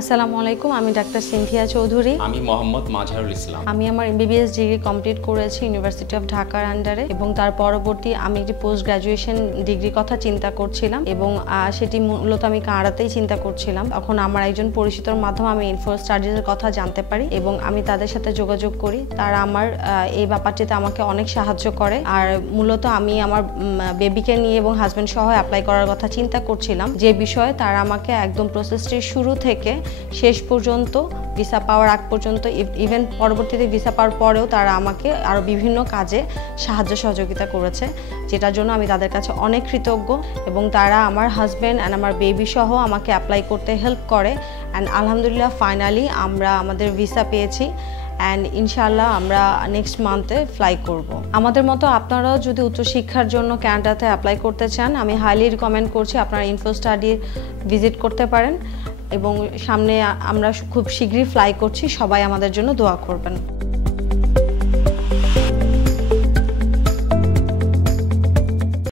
আসসালামু আলাইকুম, আমি ডাক্তার সিনথিয়া চৌধুরী। আমি মোহাম্মদ মাজহারুল ইসলাম। আমি আমার এমবিবিএস ডিগ্রি কমপ্লিট করেছি ইউনিভার্সিটি অফ ঢাকার আন্ডারে, এবং তার পরবর্তী আমি একটি পোস্ট গ্রাজুয়েশন ডিগ্রির কথা চিন্তা করছিলাম, এবং সেটি মূলত আমি কানাডাতেই চিন্তা করছিলাম। তখন আমার একজন পরিচিতর মাধ্যমে আমি ইনফো স্টাডিজের কথা জানতে পারি এবং আমি তাদের সাথে যোগাযোগ করি। তারা আমার এই ব্যাপারটিতে আমাকে অনেক সাহায্য করে। আর মূলত আমি আমার বেবিকে নিয়ে এবং হাজব্যান্ড সহ অ্যাপ্লাই করার কথা চিন্তা করছিলাম, যে বিষয়ে তারা আমাকে একদম প্রসেসটির শুরু থেকে শেষ পর্যন্ত, ভিসা পাওয়ার আগ পর্যন্ত, ইভেন পরবর্তীতে ভিসা পাওয়ার পরেও তারা আমাকে আরও বিভিন্ন কাজে সাহায্য সহযোগিতা করেছে, যেটার জন্য আমি তাদের কাছে অনেক কৃতজ্ঞ। এবং তারা আমার হাজব্যান্ড অ্যান্ড আমার বেবি সহ আমাকে অ্যাপ্লাই করতে হেল্প করে। অ্যান্ড আলহামদুলিল্লাহ ফাইনালি আমরা আমাদের ভিসা পেয়েছি, অ্যান্ড ইনশাআল্লাহ আমরা নেক্সট মান্থে ফ্লাই করব। আমাদের মতো আপনারাও যদি উচ্চশিক্ষার জন্য ক্যানাডাতে অ্যাপ্লাই করতে চান, আমি হাইলি রিকমেন্ড করছি আপনারা ইনফো স্টাডি ভিজিট করতে পারেন। এবং সামনে আমরা খুব শীঘ্রই ফ্লাই করছি, সবাই আমাদের জন্য দোয়া করবেন।